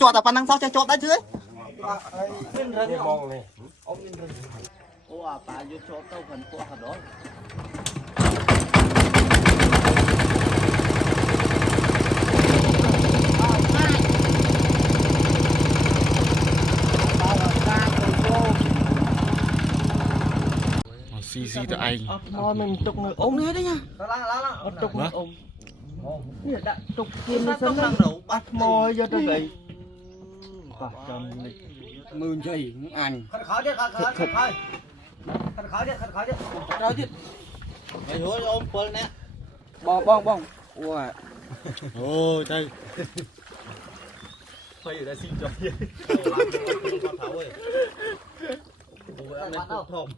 chọt à, phần năng sao chơi chọt đấy chứ? mong này. Ô à, bà vô chọt tao phần qua phần đó. Xì tới anh. Mồi mình tục người ôm nữa đấy nha. Tục người ôm. Nè đã tục kim nó sớm lắm. Bắt mồi vô tới vậy. Và trong mươn chơi ăn. Khởi chứ, khởi chứ. Rồi chứ. Mày hứa ôm phơi nè. Bong. Ủa. Ôi trời. Thôi giờ đã xin cho vậy. Con thấu ơi. Ủa em lên tục thom.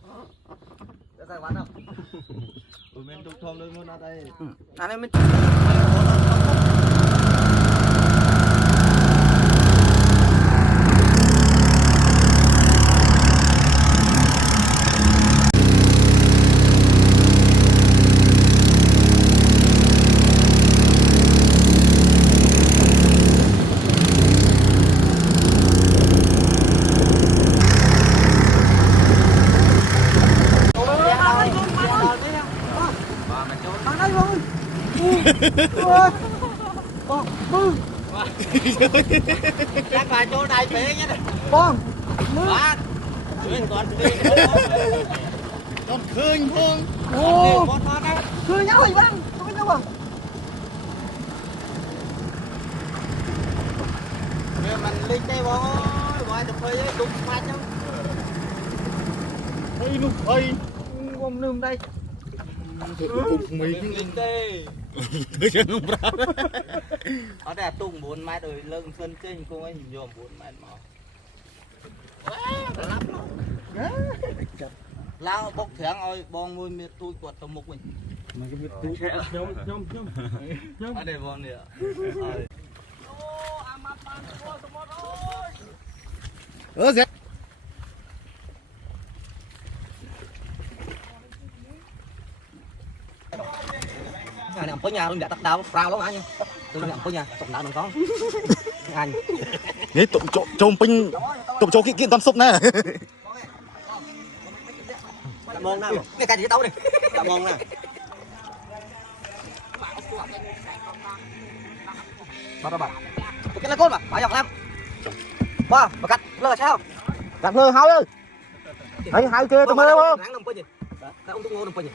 Cái quán đâu? Ủa men tục thom luôn nó đây. Anh em mình chắc là chỗ này bể nhé. Con. Bạn. Chuyện còn đi. Con khơi phong. Ô. Khơi nhau rồi bác. Khơi nhau à? Nè mình lên đây bố. Ngoài được phơi ấy cũng phát nhau. Ây nụ ây. Ôm nương đây. Cục mì. Lên đây. Tôi chưa không ra. Ở đây tung 4 mét rồi lưng phân trên cô ấy dòm 4 mét mà. Quá lắm nó. Lao bốc thẻng ơi bong môi miệt tôi quật tầm mục mình. Mày cái biết tú. Nhôm. Ở đây bong nè. Dẹp. Nhà này có nhà luôn đã tắt đau rau lắm anh nha. Tôi nhận có nhà sụp đau đừng có. Anh. Đấy tụm trộm pinh tụm chỗ kiện tam sụp nè. Mong nào. Cái cái gì tao này. Mong nào. Bà. Cái là cốt mà, bà dọc lắm. Ba, bà cắt lơ sao? Cắt lơ hao ơi. Đấy hai kia tụi mày không? Nắng nằm gì? Cái ông tung ngô nằm gì?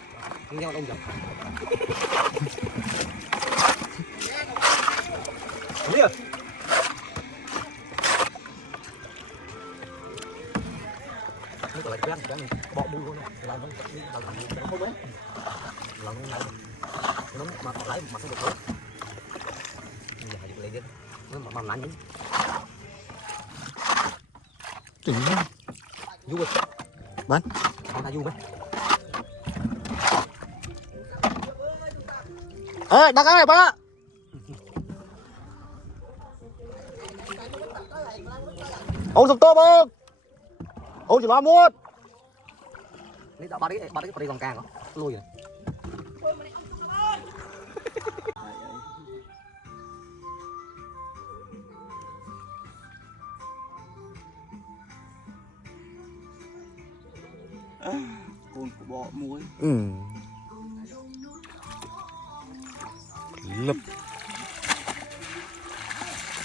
Nghe ông dọc. Liệt. Nó lại quen bỏ mùi luôn làm nó đi đầu nó không đúng lần này nó mà lấy mà không được thôi giờ phải lấy đi nó mà lạnh nhỉ Tỉnh vui bán không ta vui mấy ê đặt cái này bác ạ ông sụp tôm không ông chỉ lo mua đi bà đi còn càng lui rồi con của bọ muối lập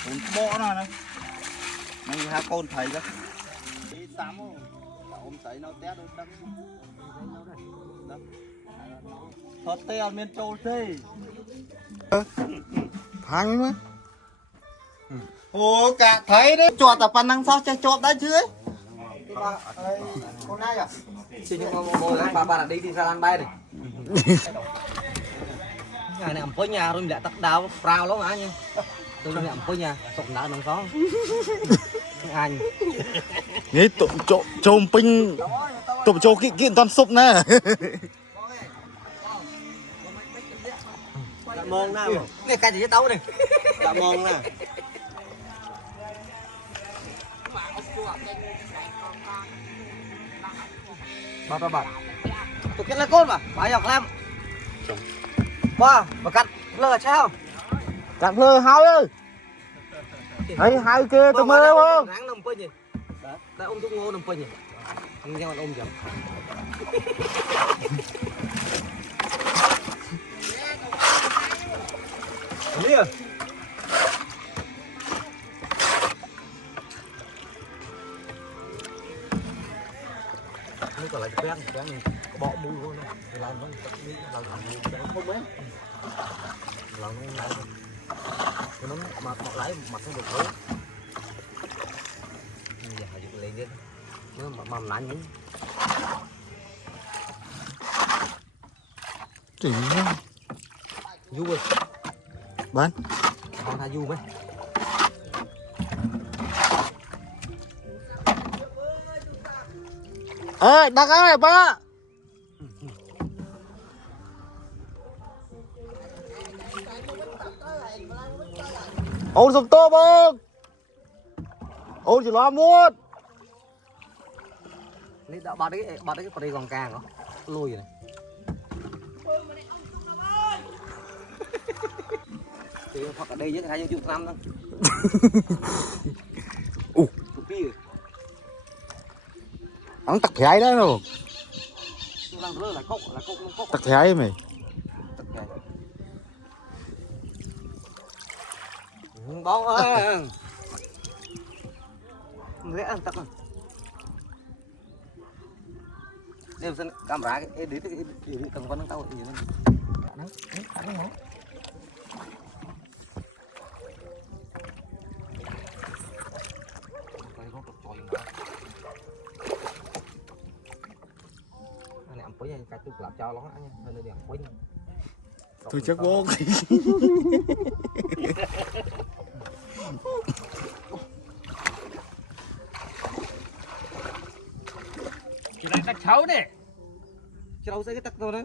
con bọ nào này mày hai con thầy đó đi sắm không ông thấy nó té đâu đâm thật teo miền châu thế thang ấy ồ cả thấy đấy chọt à phần năng sao chơi chọt đấy chứ con này à chỉ những bà là đi ra lan bay này ngày này có nhà rồi đã tắt đào rau lắm anh nha tôi đang có nhà sụp nợ đừng có anh đấy tụm trộm pinh tụm chỗ kiện tam sụp nè Mong nào. cái gì với tao này Mong nào. bà tụi cái là cốt mà bà dọc làm bà cắt lơ sao cắt lơ hao ơi ấy hai kia tụi mơ không ráng nằm pin gì ta ôm thuốc ngô nằm pin gì nhưng nhau ôm chậm Lia nó còn lại cái bỏ mu luôn làm nó làm không mấy làm nó mà lái mặt không được thôi giờ dựng lên đi nó mà lạnh nhỉ chỉnh du ơi bán con tha du mấy ê đặc ơi ba ôn sụp tô bông ôn chỉ lo muôn đi đã bắt đấy cái còn càng đó lùi này thì hoặc ở đây với hai chục năm thôi ông tặc thái đấy rồi là cốc tặc thái mày bóng ơi lẽ ăn tắc rồi đem sân camera cái đi cần con tao gì nữa này ăn quấy cái tôi làm cho nó nha nên đi ăn quấy tôi chắc vô Chị lại tắc xấu nè. cháu sẽ cái tắc thôi đấy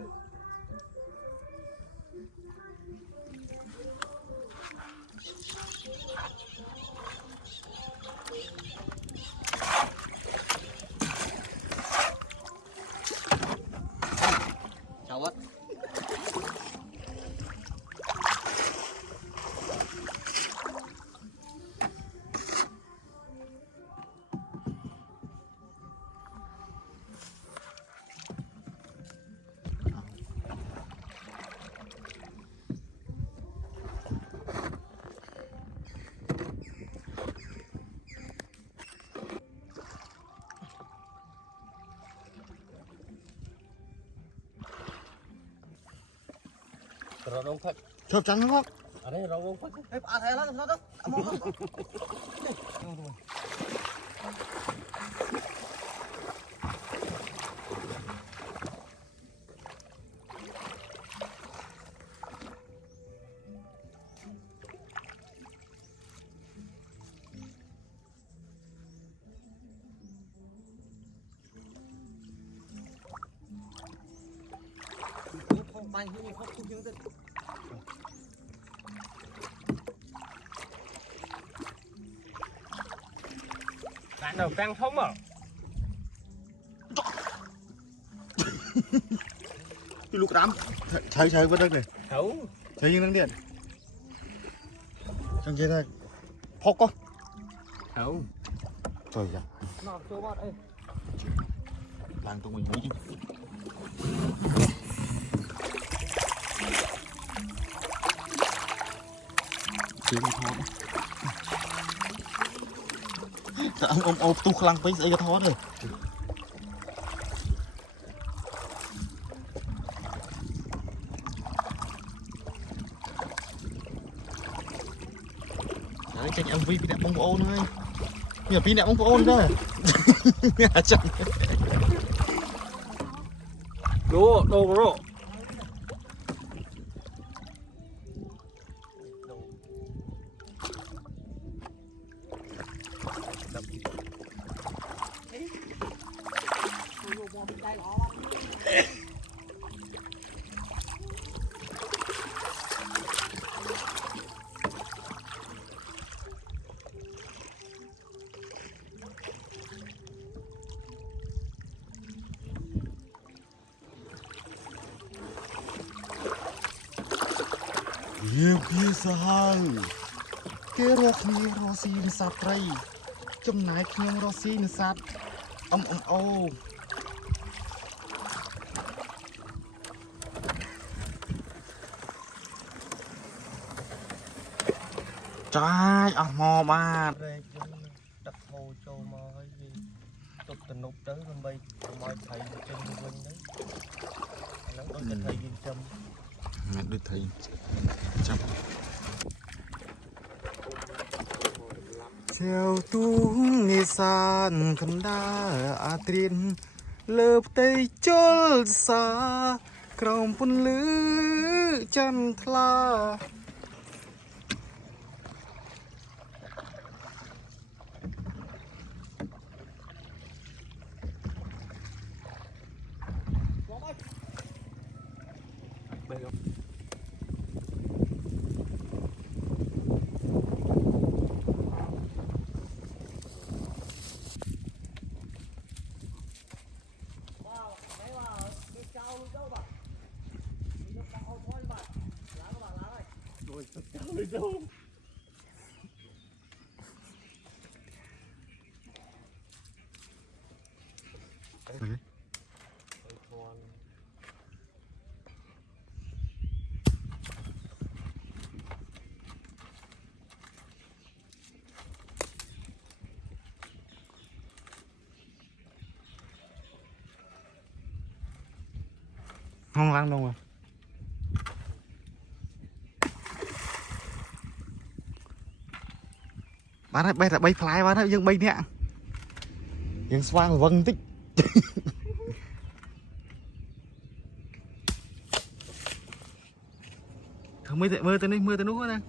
chào bác Rồi đông phật. chụp trắng không Ở đây rồi đông phật. Ê, à thế nó đó. Không bay không không chứng được. Bạn nào đang không à? cái lục đám thấy vẫn được này Thấu. thấy như năng điện trong kia này phóc có Thấu. trời ạ Nó cho bớt đây. làng tụi mình mới chứ tiếng thon ông ôm tu khăn với dây cái thon rồi đấy tranh MV bị đẹp bông ôn thôi nhiều pin đẹp bông ôn đó chẳng Đồ bro. Yêu kia sao គេរកគ្នារកស៊ីនេសាទត្រីចំណាយខ្ញុំរកស៊ីនេសាទអូចាយអស់មកបាទ រែកយើងដឹកហូរចូលមកហើយវាទុកទំនប់ទៅដើម្បីឲ្យថៃចេញវិញទៅអាហ្នឹងដូចតែថៃយើងចំ ដូចថៃចាំ Treo tuông nghe san khăn đá triền lợp tây chôl xa Krong pun lứ chân thla Không ăn đâu mà bán ơi bay là bay fly bán ơi dương bay nè dương xoang vâng tích không mưa tới đây mưa tới nút nè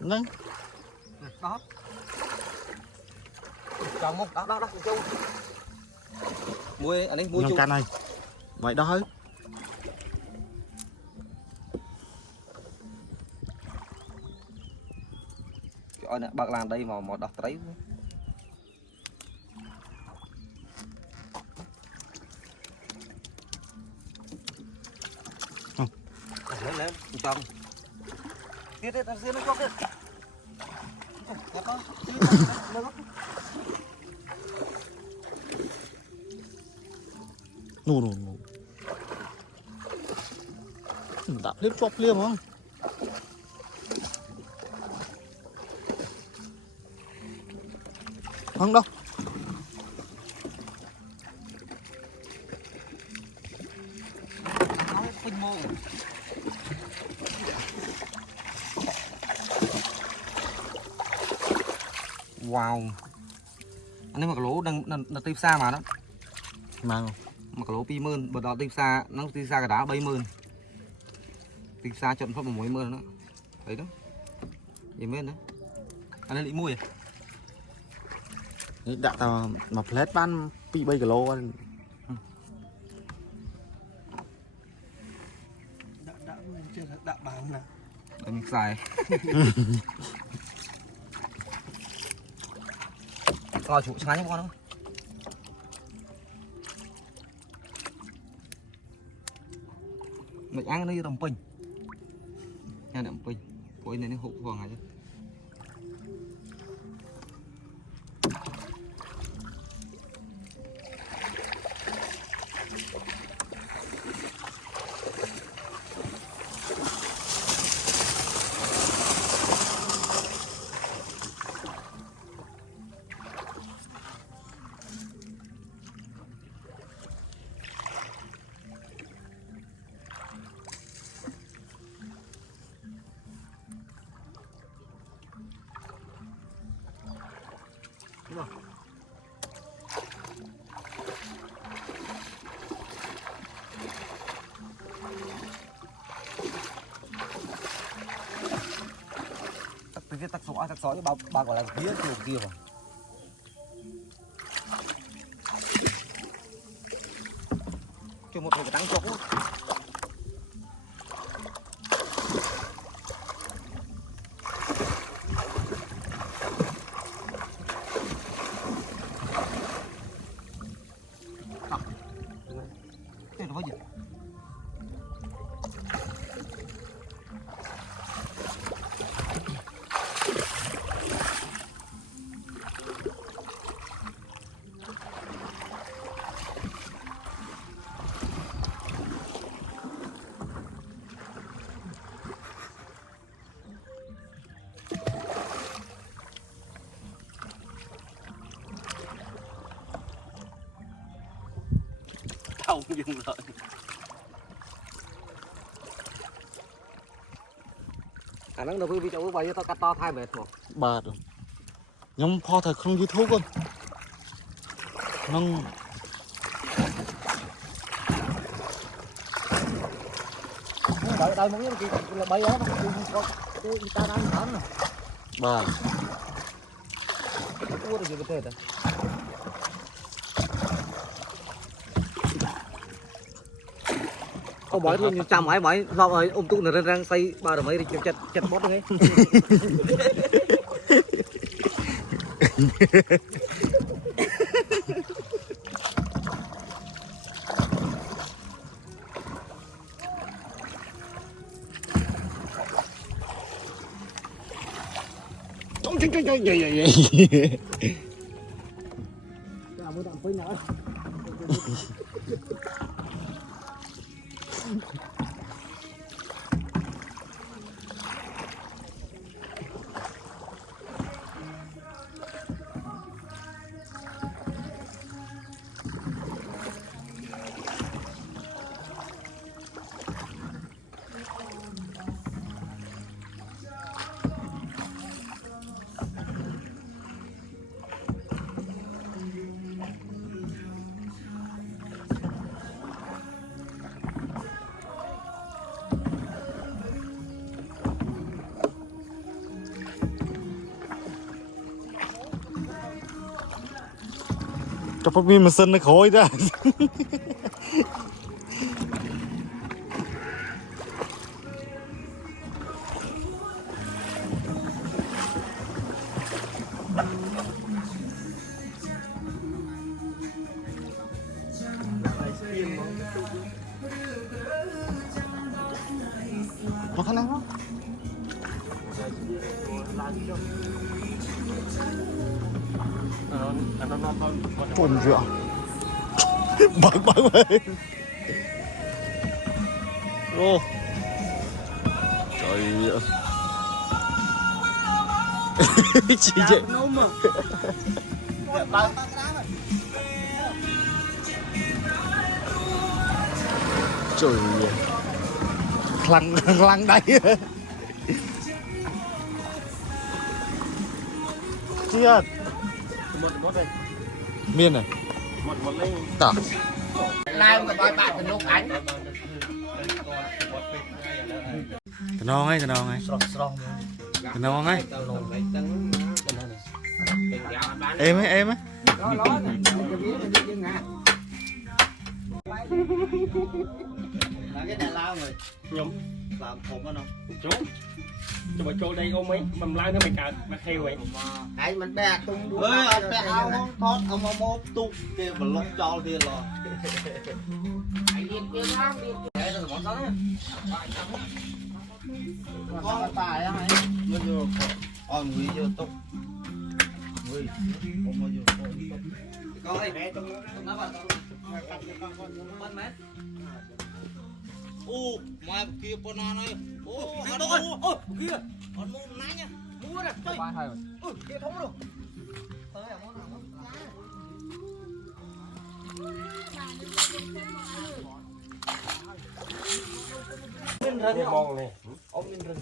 nâng đó chồng không đó chung muối anh ấy muối chung canh này vậy đó hết cho nè bạc làm đây mà một đọt đấy lên chồng tiếp tiếp thằng nó cho kia nụ đạp liếp chọc liếp không không đâu wow anh ấy mặc lỗ đang tiếp xa mà đó mang mặc lỗ pi mơn bật đó tiếp xa nó tiếp xa cả đá bay mơn tiếp xa chọn pháp một mối mơn đó thấy đó gì mơn đó anh ấy bị mùi đã tao mà plate ban pi bay kilo anh đã bán nè anh xài ngồi chủ sáng cho con không mình ăn nó như đồng pin nha đồng pin cuối này nó hụt vào ngày chứ tắc sỏi bao gọi là phía kia mà cho một cái trắng chốt trâu dùng rồi anh đang đầu tư video vậy tao cắt to thay mệt rồi បាទខ្ញុំផុសទៅក្នុង YouTube ហ្នឹង đợi một cái là bay á nó có cái ta đang thắng này បាទ nó cua được cái thế có bói luôn chăm mãi bói do rồi ôm tụ này đang xây ba mấy thì chặt chặt bót đấy mới làm với nhau cho phát pin mà sân nó khói ra nó khả năng đó trộn rượu bắn về ô trời ơi chị vậy trời ơi lăng đây chưa một đây miên này một lên tả nay mà coi bạn mình lúc ảnh thằng non ấy thằng non ấy em ấy cái đàn lao rồi nhúng làm thùng nó chú cho bà trôi đây ôm ấy mầm lai nó mày cả mày heo vậy anh mình bè tung ơi ông bè ao thoát ông mô tung kia mà lông cho kia rồi anh điên kia lắm điên kia là món đó nhá con tài á mày nó vô on quý vô tung quý ông mà vô tung con ơi mẹ tung nó vào con mét ô mà kia con non ơi ô ăn đâu ôi kia con mua nãy nha mua rồi chơi kia không được tới à món nào cái mong này ôm lên rừng